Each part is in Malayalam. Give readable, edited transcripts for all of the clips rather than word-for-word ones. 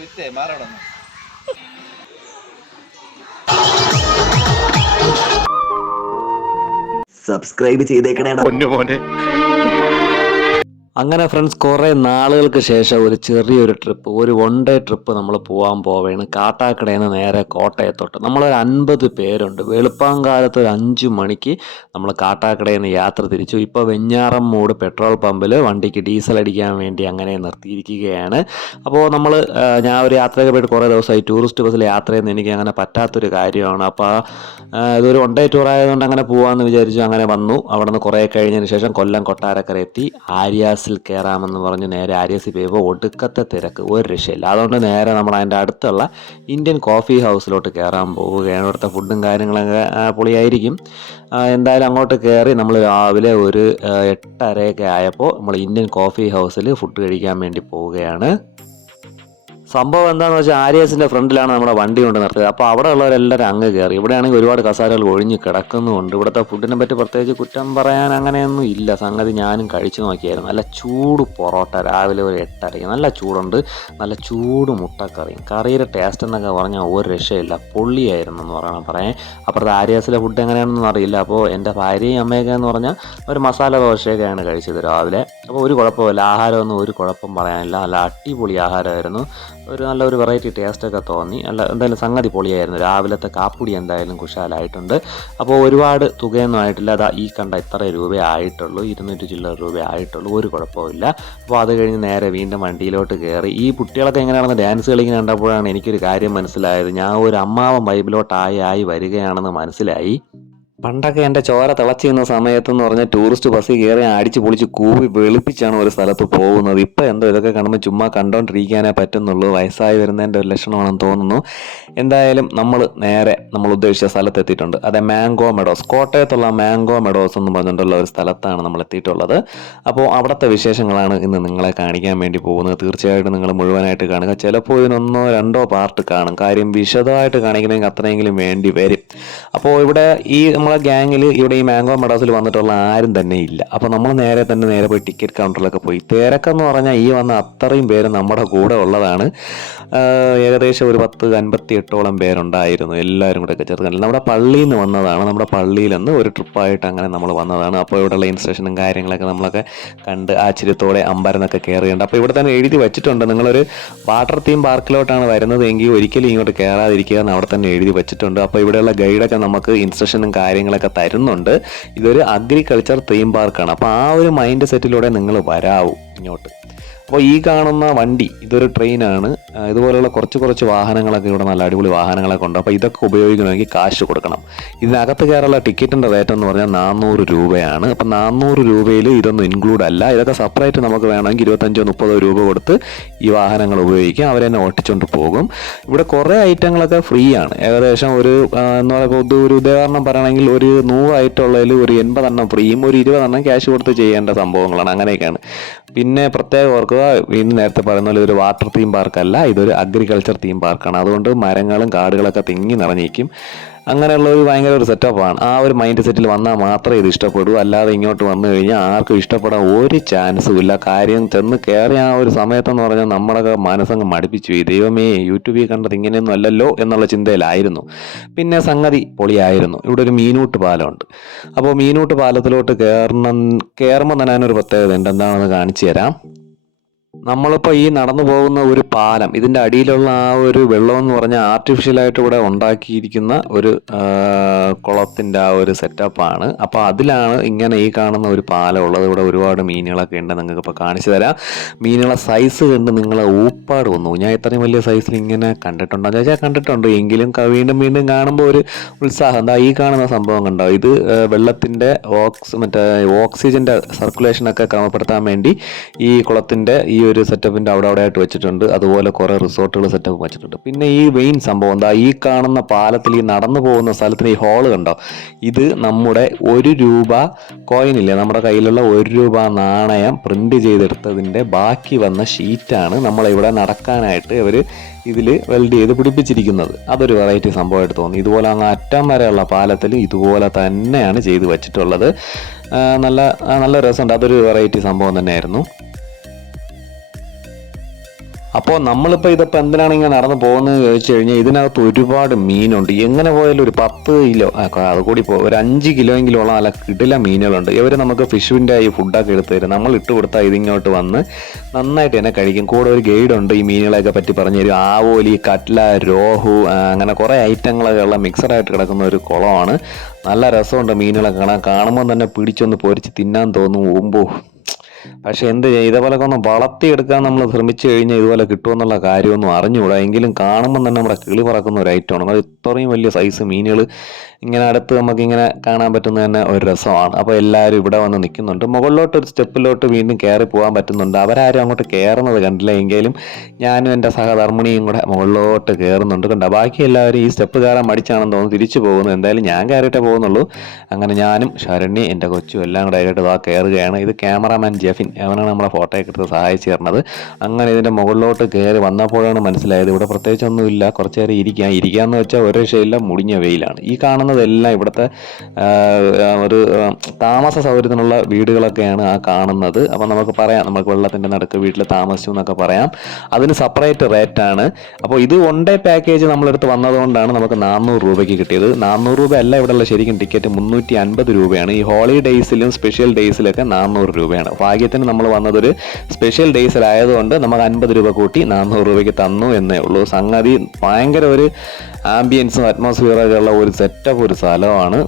വിത്തേ മാറണം. സബ്സ്ക്രൈബ് ചെയ്തേക്കണേ പൊന്നുമോനെ. അങ്ങനെ ഫ്രണ്ട്സ് കുറേ നാളുകൾക്ക് ശേഷം ഒരു ചെറിയൊരു ട്രിപ്പ്, ഒരു 1 ഡേ ട്രിപ്പ് നമ്മൾ പോവുകയാണ് കാട്ടാക്കടയിൽ നിന്ന് നേരെ കോട്ടയത്തോട്ട്. നമ്മളൊരു 50 പേരുണ്ട്. വെളുപ്പാങ്കാലത്ത് ഒരു 5 മണിക്ക് നമ്മൾ കാട്ടാക്കടയിൽ നിന്ന് യാത്ര തിരിച്ചു. ഇപ്പോൾ വെഞ്ഞാറമ്മൂട് പെട്രോൾ പമ്പിൽ വണ്ടിക്ക് ഡീസൽ അടിക്കാൻ വേണ്ടി അങ്ങനെ നിർത്തിയിരിക്കുകയാണ്. അപ്പോൾ ഞാൻ ഒരു യാത്രയൊക്കെ പോയിട്ട് കുറേ ദിവസമായി. ടൂറിസ്റ്റ് ബസ്സിൽ യാത്ര ചെയ്യുന്ന എനിക്ക് അങ്ങനെ പറ്റാത്തൊരു കാര്യമാണ്. അപ്പോൾ ഇതൊരു 1 ഡേ ടൂർ ആയതുകൊണ്ട് അങ്ങനെ പോകാമെന്ന് വിചാരിച്ചു. അങ്ങനെ വന്നു. അവിടെ നിന്ന് കുറേ കഴിഞ്ഞതിന് ശേഷം കൊല്ലം കൊട്ടാരക്കര എത്തി. ആര്യാസിൽ കയറാമെന്ന് പറഞ്ഞ് നേരെ ആര്യസിൽ പോയപ്പോൾ ഒടുക്കത്തെ തിരക്ക്, ഒരു രക്ഷയില്ല. അതുകൊണ്ട് നേരെ നമ്മൾ അതിൻ്റെ അടുത്തുള്ള ഇന്ത്യൻ കോഫി ഹൗസിലോട്ട് കയറാൻ പോവുകയാണ്. ഇവിടുത്തെ ഫുഡും കാര്യങ്ങളൊക്കെ പൊളിയായിരിക്കും. എന്തായാലും അങ്ങോട്ട് കയറി നമ്മൾ രാവിലെ ഒരു 8:30 ആയപ്പോൾ നമ്മൾ ഇന്ത്യൻ കോഫി ഹൗസിൽ ഫുഡ് കഴിക്കാൻ വേണ്ടി പോവുകയാണ്. സംഭവം എന്താണെന്ന് വെച്ചാൽ ആര്യസിൻ്റെ ഫ്രണ്ടിലാണ് നമ്മുടെ വണ്ടി കൊണ്ട് നിർത്തിയത്. അപ്പോൾ അവിടെ ഉള്ളവരെല്ലാവരും അങ്ങ് കയറി. ഇവിടെയാണെങ്കിൽ ഒരുപാട് കസാരകൾ ഒഴിഞ്ഞ് കിടക്കുന്നുമുണ്ട്. ഇവിടുത്തെ ഫുഡിനെ പറ്റി പ്രത്യേകിച്ച് കുറ്റം പറയാൻ അങ്ങനെയൊന്നും ഇല്ല. സംഗതി ഞാനും കഴിച്ചു നോക്കിയായിരുന്നു. നല്ല ചൂട് പൊറോട്ട രാവിലെ ഒരു 8:30, നല്ല ചൂടുണ്ട്. നല്ല ചൂട് മുട്ടക്കറിയും. കറിയുടെ ടേസ്റ്റ് എന്നൊക്കെ പറഞ്ഞാൽ ഒരു രക്ഷയില്ല, പൊള്ളിയായിരുന്നു എന്ന് പറയാൻ. അപ്പുറത്തെ ആര്യാസിലെ ഫുഡ് എങ്ങനെയാണെന്നൊന്നും അറിയില്ല. അപ്പോൾ എൻ്റെ ഭാര്യയും അമ്മയൊക്കെ എന്ന് പറഞ്ഞാൽ ഒരു മസാല ദോശയൊക്കെയാണ് കഴിച്ചത് രാവിലെ. അപ്പോൾ ഒരു കുഴപ്പമില്ല, ആഹാരമൊന്നും ഒരു കുഴപ്പം പറയാനില്ല. നല്ല അടിപൊളി ആഹാരമായിരുന്നു. നല്ലൊരു വെറൈറ്റി ടേസ്റ്റൊക്കെ തോന്നി. എന്തായാലും സംഗതി പൊളിയായിരുന്നു. രാവിലത്തെ കാപ്പുടി എന്തായാലും കുശാലായിട്ടുണ്ട്. അപ്പോൾ ഒരുപാട് തുകയൊന്നും ആയിട്ടില്ല. അതാ ഈ കണ്ട ഇത്ര രൂപയേ ആയിട്ടുള്ളൂ, 200 ചില്ലറ രൂപയേ ആയിട്ടുള്ളൂ. ഒരു കുഴപ്പമില്ല. അപ്പോൾ അത് കഴിഞ്ഞ് നേരെ വീണ്ടും വണ്ടിയിലോട്ട് കയറി. ഈ കുട്ടികളൊക്കെ എങ്ങനെയാണെന്ന് ഡാൻസ് കളിക്കുന്ന കണ്ടപ്പോഴാണ് എനിക്കൊരു കാര്യം മനസ്സിലായത്. ഞാൻ ഒരു അമ്മാവൻ വൈബിലോട്ടായി വരികയാണെന്ന് മനസ്സിലായി. പണ്ടൊക്കെ എൻ്റെ ചോര തിളച്ചിരുന്ന സമയത്തെന്ന് പറഞ്ഞാൽ ടൂറിസ്റ്റ് ബസ്സിൽ കയറി അടിച്ച് പൊളിച്ച് കൂവി വെളുപ്പിച്ചാണ് ഒരു സ്ഥലത്ത് പോകുന്നത്. ഇപ്പോൾ എന്തോ ഇതൊക്കെ കാണുമ്പോൾ ചുമ്മാ കണ്ടോണ്ടിരിക്കാനേ പറ്റുന്നുള്ളൂ. വയസ്സായി വരുന്നതിൻ്റെ ഒരു ലക്ഷണമാണെന്ന് തോന്നുന്നു. എന്തായാലും നമ്മൾ ഉദ്ദേശിച്ച സ്ഥലത്തെത്തിയിട്ടുണ്ട്. അതെ, മാംഗോ മെഡോസ്, കോട്ടയത്തുള്ള മാംഗോ മെഡോസ് എന്ന് പറഞ്ഞിട്ടുള്ള ഒരു സ്ഥലത്താണ് നമ്മൾ എത്തിയിട്ടുള്ളത്. അപ്പോൾ അവിടുത്തെ വിശേഷങ്ങളാണ് ഇന്ന് നിങ്ങളെ കാണിക്കാൻ വേണ്ടി പോകുന്നത്. തീർച്ചയായിട്ടും നിങ്ങൾ മുഴുവനായിട്ട് കാണുക. ചിലപ്പോൾ ഇതിനൊന്നോ 2 പാർട്ട് കാണും. കാര്യം വിശദമായിട്ട് കാണിക്കണമെങ്കിൽ അത്രയെങ്കിലും വേണ്ടി വരും. അപ്പോൾ ഇവിടെ നമ്മളെ ഗ്യാങ്ങിൽ ഇവിടെ ഈ മാംഗോ മെഡോസിൽ വന്നിട്ടുള്ള ആരും തന്നെ ഇല്ല. അപ്പോൾ നമ്മൾ നേരെ പോയി ടിക്കറ്റ് കൗണ്ടറിലൊക്കെ പോയി. തിരക്കെന്ന് പറഞ്ഞാൽ ഈ വന്ന അത്രയും പേര് നമ്മുടെ കൂടെ ഉള്ളതാണ്. ഏകദേശം ഒരു 58ഓളം പേരുണ്ടായിരുന്നു. എല്ലാവരും കൂടെ ഒക്കെ ചേർത്ത് നമ്മുടെ പള്ളിയിൽ നിന്ന് വന്നതാണ്. നമ്മുടെ പള്ളിയിൽ നിന്ന് ഒരു ട്രിപ്പായിട്ട് അങ്ങനെ നമ്മൾ വന്നതാണ്. അപ്പോൾ ഇവിടെയുള്ള ഇൻസ്ട്രക്ഷനും കാര്യങ്ങളൊക്കെ നമ്മളൊക്കെ കണ്ട് ആശ്ചര്യത്തോടെ അമ്പരന്നൊക്കെ കയറിയുണ്ട്. അപ്പോൾ ഇവിടെ തന്നെ എഴുതി വെച്ചിട്ടുണ്ട്, നിങ്ങളൊരു വാട്ടർ തീം പാർക്കിലോട്ടാണ് വരുന്നത് എങ്കിൽ ഒരിക്കലും ഇങ്ങോട്ട് കയറാതിരിക്കുക എന്ന് അവിടെ തന്നെ എഴുതി വെച്ചിട്ടുണ്ട്. അപ്പോൾ ഇവിടെയുള്ള ഗൈഡൊക്കെ നമുക്ക് ഇൻസ്ട്രക്ഷനും കാര്യങ്ങളൊക്കെ തരുന്നുണ്ട്. ഇതൊരു അഗ്രികൾച്ചർ തീം പാർക്കാണ്. അപ്പോൾ ആ ഒരു മൈൻഡ് സെറ്റിലൂടെ നിങ്ങൾ വരാവൂ ഇങ്ങോട്ട്. അപ്പോൾ ഈ കാണുന്ന വണ്ടി ഇതൊരു ട്രെയിനാണ്. ഇതുപോലെയുള്ള കുറച്ച് വാഹനങ്ങളൊക്കെ ഇവിടെ നല്ല അടിപൊളി വാഹനങ്ങളൊക്കെ ഉണ്ട്. അപ്പോൾ ഇതൊക്കെ ഉപയോഗിക്കണമെങ്കിൽ കാശ് കൊടുക്കണം. ഇതിനകത്ത് കയറുള്ള ടിക്കറ്റിൻ്റെ റേറ്റ് എന്ന് പറഞ്ഞാൽ 400 രൂപയാണ്. അപ്പോൾ 400 രൂപയിൽ ഇതൊന്നും ഇൻക്ലൂഡ് അല്ല. ഇതൊക്കെ സെപ്പറേറ്റ് നമുക്ക് വേണമെങ്കിൽ 25-30 രൂപ കൊടുത്ത് ഈ വാഹനങ്ങൾ ഉപയോഗിക്കാം. അവരെന്നെ ഓട്ടിച്ചുകൊണ്ട് പോകും. ഇവിടെ കുറേ ഐറ്റങ്ങളൊക്കെ ഫ്രീ ആണ്. ഏകദേശം എന്ന് പറയുമ്പോൾ ഒരു ഉദാഹരണം പറയണമെങ്കിൽ ഒരു 100 ഐറ്റം ഉള്ളതിൽ ഒരു 80 എണ്ണം ഫ്രീയും ഒരു 20 എണ്ണം ക്യാഷ് കൊടുത്ത് ചെയ്യേണ്ട സംഭവങ്ങളാണ്. അങ്ങനെയൊക്കെയാണ്. പിന്നെ പ്രത്യേകം ഓർക്കുക, ഇന്ന് നേരത്തെ പറയുന്ന പോലെ ഇതൊരു വാട്ടർ തീം പാർക്കല്ല, ഇതൊരു അഗ്രികൾച്ചർ തീം പാർക്കാണ്. അതുകൊണ്ട് മരങ്ങളും കാടുകളൊക്കെ തിങ്ങി നിറഞ്ഞിരിക്കും. അങ്ങനെയുള്ള ഭയങ്കര ഒരു സെറ്റപ്പാണ്. ആ ഒരു മൈൻഡ് സെറ്റിൽ വന്നാൽ മാത്രമേ ഇത് ഇഷ്ടപ്പെടൂ. അല്ലാതെ ഇങ്ങോട്ട് വന്നു കഴിഞ്ഞാൽ ആർക്കും ഇഷ്ടപ്പെടാൻ ഒരു ചാൻസും ഇല്ല. കാര്യം ചെന്ന് കയറിയ ആ ഒരു സമയത്തെന്ന് പറഞ്ഞാൽ നമ്മളൊക്കെ മനസ്സങ്ങ് മടുപ്പിച്ചു പോയി. ദൈവമേ, യൂട്യൂബിൽ കണ്ടത് ഇങ്ങനെയൊന്നും അല്ലല്ലോ എന്നുള്ള ചിന്തയിലായിരുന്നു. പിന്നെ സംഗതി പൊളിയായിരുന്നു. ഇവിടെ ഒരു മീനൂട്ട് പാലമുണ്ട്. അപ്പോൾ മീനൂട്ട് പാലത്തിലോട്ട് കയറുമ്പോൾ തന്നെ അതിനൊരു പ്രത്യേകത ഉണ്ട്. എന്താണെന്ന് കാണിച്ചു തരാം. നമ്മളിപ്പോൾ ഈ നടന്നു പോകുന്ന ഒരു പാലം, ഇതിൻ്റെ അടിയിലുള്ള ആ ഒരു വെള്ളം എന്ന് പറഞ്ഞാൽ ആർട്ടിഫിഷ്യലായിട്ട് ഇവിടെ ഉണ്ടാക്കിയിരിക്കുന്ന ഒരു കുളത്തിൻ്റെ ആ ഒരു സെറ്റപ്പാണ്. അപ്പോൾ അതിലാണ് ഇങ്ങനെ ഈ കാണുന്ന ഒരു പാലം ഉള്ളത്. ഇവിടെ ഒരുപാട് മീനുകളൊക്കെ ഉണ്ട്. നിങ്ങൾക്ക് ഇപ്പോൾ കാണിച്ചു തരാം. മീനുകളെ സൈസ് കണ്ട് നിങ്ങളെ ഊപ്പാട് വന്നു. ഞാൻ ഇത്രയും വലിയ സൈസിൽ ഇങ്ങനെ കണ്ടിട്ടുണ്ടോ ചോദിച്ചാൽ കണ്ടിട്ടുണ്ട്. എങ്കിലും വീണ്ടും കാണുമ്പോൾ ഒരു ഉത്സാഹം. എന്താ ഈ കാണുന്ന സംഭവം കണ്ടോ? ഇത് വെള്ളത്തിൻ്റെ ഓക്സിജൻ്റെ സർക്കുലേഷനൊക്കെ ക്രമപ്പെടുത്താൻ വേണ്ടി ഈ കുളത്തിൻ്റെ ഈ ഒരു സെറ്റപ്പിൻ്റെ അവിടെ ആയിട്ട് വെച്ചിട്ടുണ്ട്. അതുപോലെ കുറേ റിസോർട്ടുകൾ സെറ്റപ്പ് വെച്ചിട്ടുണ്ട്. പിന്നെ ഈ മെയിൻ സംഭവം എന്താ, ഈ കാണുന്ന പാലത്തിൽ ഈ നടന്നു പോകുന്ന സ്ഥലത്തിന് ഈ ഹോള് കണ്ടോ? ഇത് നമ്മുടെ 1 രൂപ കോയിനില്ലേ, നമ്മുടെ കയ്യിലുള്ള 1 രൂപ നാണയം പ്രിന്റ് ചെയ്തെടുത്തതിൻ്റെ ബാക്കി വന്ന ഷീറ്റാണ് നമ്മളിവിടെ നടക്കാനായിട്ട് ഇവർ ഇതിൽ വെൽഡ് ചെയ്ത് പിടിപ്പിച്ചിരിക്കുന്നത്. അതൊരു വെറൈറ്റി സംഭവമായിട്ട് തോന്നി. ഇതുപോലെ അങ്ങ് അറ്റം വരെയുള്ള പാലത്തിൽ ഇതുപോലെ തന്നെയാണ് ചെയ്ത് വെച്ചിട്ടുള്ളത്. നല്ല രസമുണ്ട്. അതൊരു വെറൈറ്റി സംഭവം തന്നെയായിരുന്നു. അപ്പോൾ നമ്മളിപ്പോൾ ഇതിപ്പോൾ എന്തിനാണ് ഇങ്ങനെ നടന്നു പോകുന്നത് ചോദിച്ചു കഴിഞ്ഞാൽ ഇതിനകത്ത് ഒരുപാട് മീനുണ്ട്. എങ്ങനെ പോയാലും ഒരു 10 കിലോ അത് കൂടി ഒരു 5 കിലോയെങ്കിലുള്ള നല്ല കിടില മീനുകളുണ്ട്. ഇവർ നമുക്ക് ഫിഷിൻ്റെ ഈ ഫുഡൊക്കെ എടുത്ത് തരും. നമ്മൾ ഇട്ട് കൊടുത്താൽ ഇതിങ്ങോട്ട് വന്ന് നന്നായിട്ട് തന്നെ കഴിക്കും. കൂടെ ഒരു ഗൈഡുണ്ട് ഈ മീനുകളെയൊക്കെ പറ്റി പറഞ്ഞു തരും. ആവോലി, കട്ല, രോഹു, അങ്ങനെ കുറേ ഐറ്റങ്ങളൊക്കെ ഉള്ള മിക്സഡായിട്ട് കിടക്കുന്ന ഒരു കുളമാണ്. നല്ല രസമുണ്ട് മീനുകളൊക്കെ കാണുമ്പോൾ തന്നെ പിടിച്ചൊന്ന് പൊരിച്ച് തിന്നാൻ തോന്നും. ഓമ്പോ പക്ഷെ എന്ത് ചെയ്യും, ഇതേപോലൊക്കെ ഒന്ന് വളർത്തിയെടുക്കാൻ നമ്മൾ ശ്രമിച്ചു കഴിഞ്ഞാൽ ഇതുപോലെ കിട്ടുമെന്നുള്ള കാര്യമൊന്നും അറിഞ്ഞുകൂടാ. എങ്കിലും കാണുമ്പോൾ തന്നെ നമ്മുടെ കിളി പറക്കുന്ന ഒരു ഐറ്റമാണ്. അത് ഇത്രയും വലിയ സൈസ് മീനുകൾ ഇങ്ങനെ അടുത്ത് നമുക്കിങ്ങനെ കാണാൻ പറ്റുന്നത് തന്നെ ഒരു രസമാണ്. അപ്പോൾ എല്ലാവരും ഇവിടെ വന്ന് നിൽക്കുന്നുണ്ട്. മുകളിലോട്ട് ഒരു സ്റ്റെപ്പിലോട്ട് വീണ്ടും കയറി പോകാൻ പറ്റുന്നുണ്ട്. അവരാരും അങ്ങോട്ട് കയറുന്നത് കണ്ടില്ല. എങ്കിലും ഞാനും എൻ്റെ സഹധർമ്മിണിയും കൂടെ മുകളിലോട്ട് കയറുന്നുണ്ട്. കണ്ട ബാക്കി എല്ലാവരും ഈ സ്റ്റെപ്പ് കയറാൻ മടിച്ചാണെന്ന് തോന്നുന്നു തിരിച്ചു പോകുന്നു. എന്തായാലും ഞാൻ കയറിയിട്ടേ പോകുന്നുള്ളൂ. അങ്ങനെ ഞാനും ശരണ്യ എൻ്റെ കൊച്ചും എല്ലാം കൂടെ ആയിട്ട് ഇതാ കയറുകയാണ്. ഇത് ക്യാമറാമാൻ ജെഫിൻ, അവനാണ് നമ്മളെ ഫോട്ടോയൊക്കെ എടുത്ത് സഹായിച്ചു തരുന്നത്. അങ്ങനെ ഇതിൻ്റെ മുകളിലോട്ട് കയറി വന്നപ്പോഴാണ് മനസ്സിലായത് ഇവിടെ പ്രത്യേകിച്ചൊന്നുമില്ല. കുറച്ച് നേരം ഇരിക്കാമെന്ന് വെച്ചാൽ ഒരു രക്ഷയില്ല, മുടിഞ്ഞ വെയിലാണ്. ഈ കാണുന്നതെല്ലാം ഇവിടുത്തെ ഒരു താമസ സൗകര്യത്തിനുള്ള വീടുകളൊക്കെയാണ് ആ കാണുന്നത്. അപ്പം നമുക്ക് പറയാം, നമുക്ക് വെള്ളത്തിൻ്റെ നടുക്ക് വീട്ടിൽ താമസിച്ചു എന്നൊക്കെ പറയാം. അതിന് സെപ്പറേറ്റ് റേറ്റാണ്. അപ്പോൾ ഇത് 1 ഡേ പാക്കേജ് നമ്മളെടുത്ത് വന്നതുകൊണ്ടാണ് നമുക്ക് 400 രൂപയ്ക്ക് കിട്ടിയത്. 400 രൂപ അല്ല ഇവിടെയുള്ള ശരിക്കും ടിക്കറ്റ് 350 രൂപയാണ്. ഈ ഹോളിഡേയ്സിലും സ്പെഷ്യൽ ഡേയ്സിലൊക്കെ 400 രൂപയാണ്. ഭാഗ്യത്തിന് നമ്മൾ വന്നതൊരു സ്പെഷ്യൽ ഡേയ്സിലായതുകൊണ്ട് നമുക്ക് 50 രൂപ കൂട്ടി 400 രൂപയ്ക്ക് തന്നു എന്നേ ഉള്ളൂ. സംഗതി ഭയങ്കര ഒരു ആംബിയൻസും അറ്റ്മോസ്ഫിയറൊക്കെ ഉള്ള ഒരു സെറ്റപ്പ് ഒരു സ്ഥലമാണ്.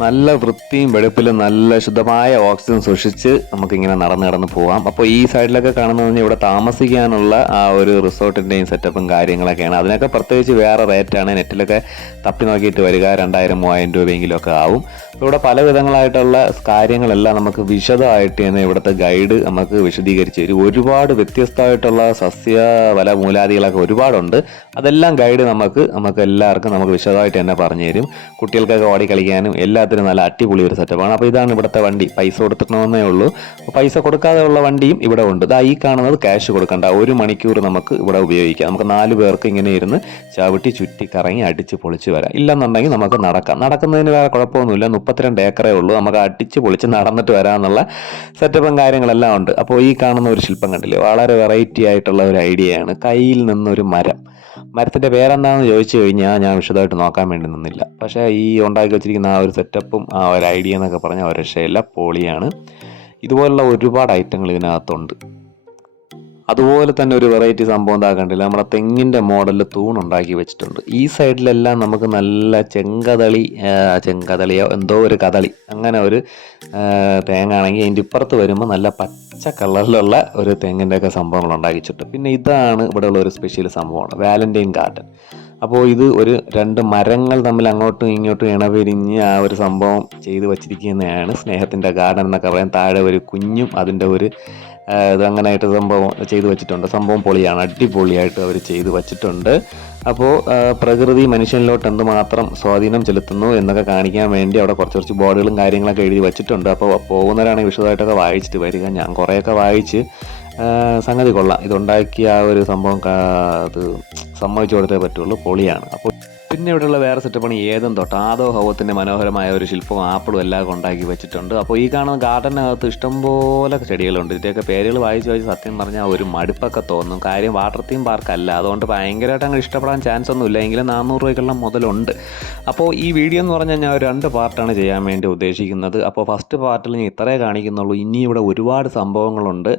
നല്ല വൃത്തിയും വെടുപ്പിലും നല്ല ശുദ്ധമായ ഓക്സിജൻ സൂക്ഷിച്ച് നമുക്കിങ്ങനെ നടന്ന് പോവാം. അപ്പോൾ ഈ സൈഡിലൊക്കെ കാണുന്നത് പറഞ്ഞാൽ ഇവിടെ താമസിക്കാനുള്ള ആ ഒരു റിസോർട്ടിൻ്റെയും സെറ്റപ്പും കാര്യങ്ങളൊക്കെയാണ്. അതിനൊക്കെ പ്രത്യേകിച്ച് വേറെ റേറ്റാണ്. നെറ്റിലൊക്കെ തപ്പി നോക്കിയിട്ട് വരിക 2000-3000 രൂപയെങ്കിലും ഒക്കെ ആവും. ഇവിടെ പല വിധങ്ങളായിട്ടുള്ള കാര്യങ്ങളെല്ലാം നമുക്ക് വിശദമായിട്ട് തന്നെ ഇവിടുത്തെ ഗൈഡ് നമുക്ക് വിശദീകരിച്ച് തരും. ഒരുപാട് വ്യത്യസ്തമായിട്ടുള്ള സസ്യ വല മൂലാദികളൊക്കെ ഒരുപാടുണ്ട്. അതെല്ലാം ഗൈഡ് നമുക്ക് എല്ലാവർക്കും നമുക്ക് വിശദമായിട്ട് തന്നെ പറഞ്ഞു തരും. കുട്ടികൾക്കൊക്കെ ഓടി കളിക്കാനും എല്ലാത്തിനും നല്ല അടിപൊളി ഒരു സെറ്റപ്പാണ്. അപ്പോൾ ഇതാണ് ഇവിടുത്തെ വണ്ടി. പൈസ കൊടുത്തിട്ടണമെന്നേ ഉള്ളൂ. അപ്പോൾ പൈസ കൊടുക്കാതെ ഉള്ള വണ്ടിയും ഇവിടെ ഉണ്ട്. ഈ കാണുന്നത് ക്യാഷ് കൊടുക്കണ്ട. 1 മണിക്കൂർ നമുക്ക് ഇവിടെ ഉപയോഗിക്കാം. നമുക്ക് 4 പേർക്ക് ഇങ്ങനെ ഇരുന്ന് ചവിട്ടി ചുറ്റി കറങ്ങി അടിച്ച് പൊളിച്ച് വരാം. ഇല്ലെന്നുണ്ടെങ്കിൽ നമുക്ക് നടക്കുന്നതിന് വേറെ കുഴപ്പമൊന്നുമില്ല. 32 ഏക്കറേ ഉള്ളൂ. നമുക്ക് അടിച്ച് പൊളിച്ച് നടന്നിട്ട് വരാമെന്നുള്ള സെറ്റപ്പും കാര്യങ്ങളെല്ലാം ഉണ്ട്. അപ്പോൾ ഈ കാണുന്ന ഒരു ശില്പം കണ്ടില്ലേ, വളരെ വെറൈറ്റി ആയിട്ടുള്ള ഒരു ഐഡിയയാണ്. കയ്യിൽ നിന്നൊരു മരത്തിൻ്റെ പേരെന്താണെന്ന് ചോദിച്ചു കഴിഞ്ഞാൽ ഞാൻ വിശദമായിട്ട് നോക്കാൻ വേണ്ടി നിന്നില്ല. പക്ഷേ ഈ ഉണ്ടാക്കി വെച്ചിരിക്കുന്ന ആ ഒരു സെറ്റപ്പും ആ ഒരു ഐഡിയ എന്നൊക്കെ പറഞ്ഞാൽ ഒരു രക്ഷയില്ല, പൊളിയാണ്. ഇതുപോലുള്ള ഒരുപാട് ഐറ്റങ്ങൾ ഇതിനകത്തുണ്ട്. അതുപോലെ തന്നെ ഒരു വെറൈറ്റി സംഭവം എന്താ കണ്ടില്ല, നമ്മുടെ തെങ്ങിൻ്റെ മോഡലിൽ തൂണുണ്ടാക്കി വെച്ചിട്ടുണ്ട്. ഈ സൈഡിലെല്ലാം നമുക്ക് നല്ല ചെങ്കതളിയോ എന്തോ ഒരു കദളി അങ്ങനെ ഒരു തേങ്ങ ആണെങ്കിൽ അതിൻ്റെ ഇപ്പുറത്ത് വരുമ്പോൾ നല്ല പച്ച കളറിലുള്ള ഒരു തെങ്ങിൻ്റെയൊക്കെ സംഭവങ്ങൾ ഉണ്ടാക്കിച്ചിട്ടുണ്ട്. പിന്നെ ഇതാണ് ഇവിടെയുള്ള ഒരു സ്പെഷ്യൽ സംഭവമാണ്, വാലന്റൈൻ ഗാർഡൻ. അപ്പോൾ ഇത് ഒരു 2 മരങ്ങൾ തമ്മിൽ അങ്ങോട്ടും ഇങ്ങോട്ടും ഇണപിരിഞ്ഞ് ആ ഒരു സംഭവം ചെയ്ത് വച്ചിരിക്കുന്നതാണ് സ്നേഹത്തിൻ്റെ ഗാർഡൻ എന്നൊക്കെ പറയാം. താഴെ ഒരു കുഞ്ഞും അതിൻ്റെ ഒരു ഇത് അങ്ങനെയായിട്ട് സംഭവം ചെയ്തു വെച്ചിട്ടുണ്ട്. സംഭവം പൊളിയാണ്, അടിപൊളിയായിട്ട് അവർ ചെയ്തു വച്ചിട്ടുണ്ട്. അപ്പോൾ പ്രകൃതി മനുഷ്യനിലോട്ട് എന്തുമാത്രം സ്വാധീനം ചെലുത്തുന്നു എന്നൊക്കെ കാണിക്കാൻ വേണ്ടി അവിടെ കുറച്ച് ബോർഡുകളും കാര്യങ്ങളൊക്കെ എഴുതി വെച്ചിട്ടുണ്ട്. അപ്പോൾ പോകുന്നവരാണെങ്കിൽ വിശദമായിട്ടൊക്കെ വായിച്ചിട്ട് വരിക. ഞാൻ കുറേയൊക്കെ വായിച്ച് സംഗതി കൊള്ളാം. ഇതുണ്ടാക്കിയ ആ ഒരു സംഭവം അത് സമ്മതിച്ചു കൊടുത്തേ പറ്റുള്ളൂ, പൊളിയാണ്. അപ്പോൾ പിന്നെ ഇവിടെയുള്ള വേറെ സെറ്റപ്പാണ് ഏതും തൊട്ട് ആദോ ഹൗവത്തിൻ്റെ മനോഹരമായ ഒരു ശില്പവും ആപ്പിളും എല്ലാം ഉണ്ടാക്കി വെച്ചിട്ടുണ്ട്. അപ്പോൾ ഈ കാണുന്ന ഗാർഡനകത്ത് ഇഷ്ടംപോലെ ചെടികളുണ്ട്. ഇതിൻ്റെയൊക്കെ പേരുകൾ വായിച്ച് സത്യം പറഞ്ഞാൽ ഒരു മടുപ്പൊക്കെ തോന്നും. കാര്യം വാട്ടർ തീം പാർക്കല്ല, അതുകൊണ്ട് ഭയങ്കരമായിട്ട് അങ്ങ് ഇഷ്ടപ്പെടാൻ ചാൻസ് ഒന്നും ഇല്ല. എങ്കിലും 400 രൂപയ്ക്കുള്ള മുതലുണ്ട്. അപ്പോൾ ഈ വീഡിയോ എന്ന് പറഞ്ഞാൽ ഞാൻ 2 പാർട്ടാണ് ചെയ്യാൻ വേണ്ടി ഉദ്ദേശിക്കുന്നത്. അപ്പോൾ ഫസ്റ്റ് പാർട്ടിൽ ഞാൻ ഇത്രേ കാണിക്കുന്നുള്ളൂ. ഇനി ഇവിടെ ഒരുപാട് സംഭവങ്ങളുണ്ട്.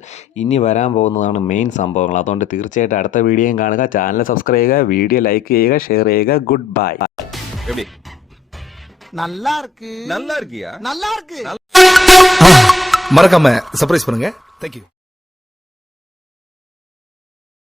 ഇനി വരാൻ പോകുന്നതാണ് മെയിൻ സംഭവങ്ങൾ. അതുകൊണ്ട് തീർച്ചയായിട്ടും അടുത്ത വീഡിയോയും കാണുക, ചാനൽ സബ്സ്ക്രൈബ് ചെയ്യുക, വീഡിയോ ലൈക്ക് ചെയ്യുക, ഷെയർ ചെയ്യുക. Good bye. நல்லா இருக்கியா? மறக்காம சர்ப்ரைஸ் பண்ணுங்க. தேங்க்யூ.